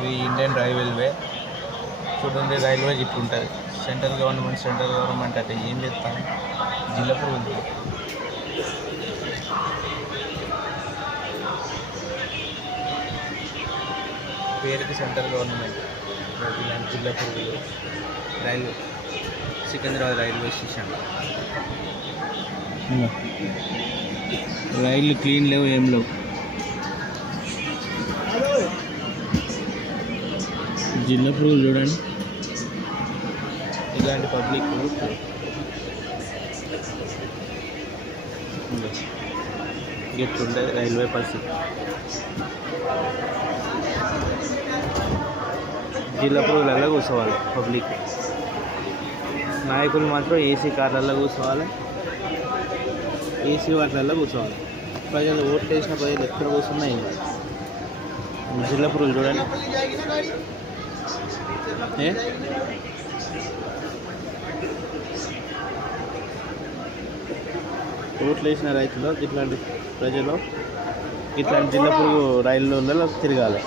ఇది Indian railway. చూడండి railway ఇట్లుంటుంది. Central government అంటే ఏం చేస్తాను జిల్లా పురుగులు. పేరుకి సెంట్రల్ గవర్నమెంట్ ఇలాంటి జిల్లా పురుగులు. Railway Secunderabad railway station. రైళ్ళు క్లీన్ లేవు, ఏం లేవు. జిల్లా పురుగులు చూడండి. ఇలాంటి పబ్లిక్ ఎట్లుంటుంది రైల్వే పరిస్థితి. జిల్లా పురుగులలో కూర్చోవాలి పబ్లిక్. నాయకులు మాత్రం ఏసీ కార్లలో కూర్చోవాలి, ఏసీ వాటిలలో కూర్చోవాలి. ప్రజలు ఓట్లు వేసిన ప్రజలు ఎక్కడ కూర్చున్నా ఏం కాదు. జిల్లా పురుగులు చూడండి. ఓట్లు వేసిన రైతులు ఇట్లాంటి ప్రజలు ఇట్లాంటి జిల్లా పురుగు రైళ్ళలో తిరగాలి.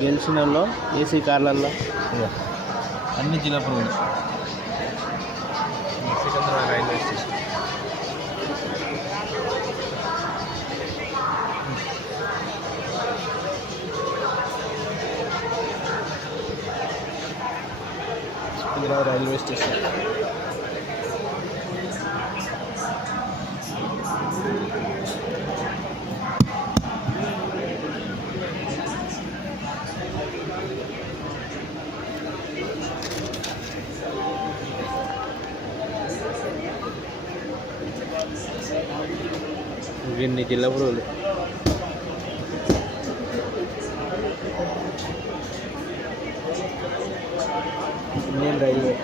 గెలిచిన వాళ్ళు ఏసీ కార్లలో అన్ని జిల్లా పురుగులు. Secunderabad railway station. Secunderabad railway station. ఇన్ని జిల్లా పురుగులు. Indian railway.